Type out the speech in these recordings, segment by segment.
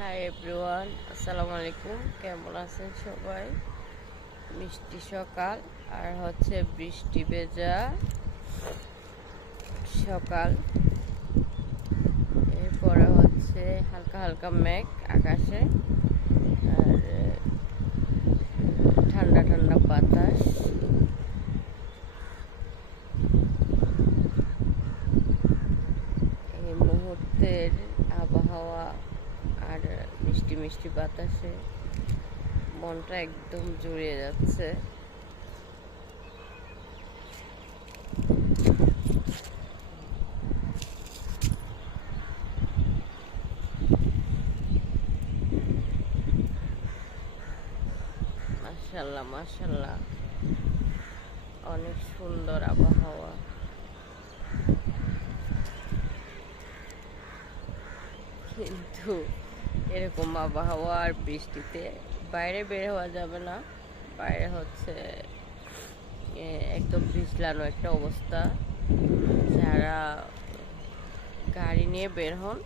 Hi everyone, আসসালামু আলাইকুম। কেমন আছেন সবাই? মিষ্টি সকাল আর হচ্ছে বৃষ্টি ভেজা সকাল। এরপরে হচ্ছে হালকা হালকা মেঘ আকাশে আর ঠান্ডা ঠান্ডা বাতাস। এই মুহূর্তের আবহাওয়া আর মিষ্টি মিষ্টি বাতাসে মনটা একদম জুড়িয়ে যাচ্ছে। মাশাল্লাহ মাশাল্লাহ, অনেক সুন্দর আবহাওয়া। কিন্তু এরকম আবহাওয়া আর বৃষ্টিতে বাইরে বের হওয়া যাবে না। বাইরে হচ্ছে একদম ভিজলানো একটা অবস্থা। যারা গাড়ি নিয়ে বের হন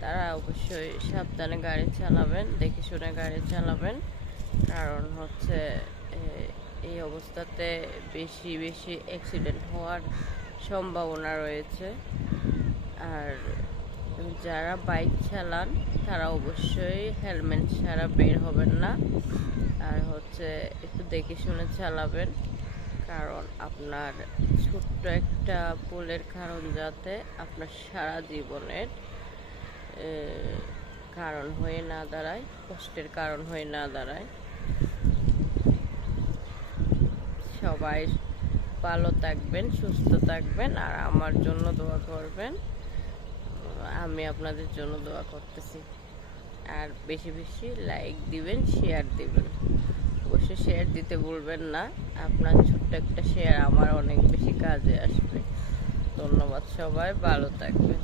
তারা অবশ্যই সাবধানে গাড়ি চালাবেন, দেখে শুনে গাড়ি চালাবেন। কারণ হচ্ছে এই অবস্থাতে বেশি বেশি অ্যাক্সিডেন্ট হওয়ার সম্ভাবনা রয়েছে। আর যারা বাইক চালান তারা অবশ্যই হেলমেট ছাড়া বের হবেন না। আর হচ্ছে একটু দেখে শুনে চালাবেন, কারণ আপনার ছোট্ট একটা ভুলের কারণ যাতে আপনার সারা জীবনের কারণ হয়ে না দাঁড়ায়, কষ্টের কারণ হয়ে না দাঁড়ায়। সবাই ভালো থাকবেন, সুস্থ থাকবেন, আর আমার জন্য দোয়া করবেন। আমি আপনাদের জন্য দোয়া করতেছি। আর বেশি বেশি লাইক দিবেন, শেয়ার দিবেন। অবশ্যই শেয়ার দিতে ভুলবেন না। আপনার ছোট্ট একটা শেয়ার আমার অনেক বেশি কাজে আসবে। ধন্যবাদ, সবাই ভালো থাকবেন।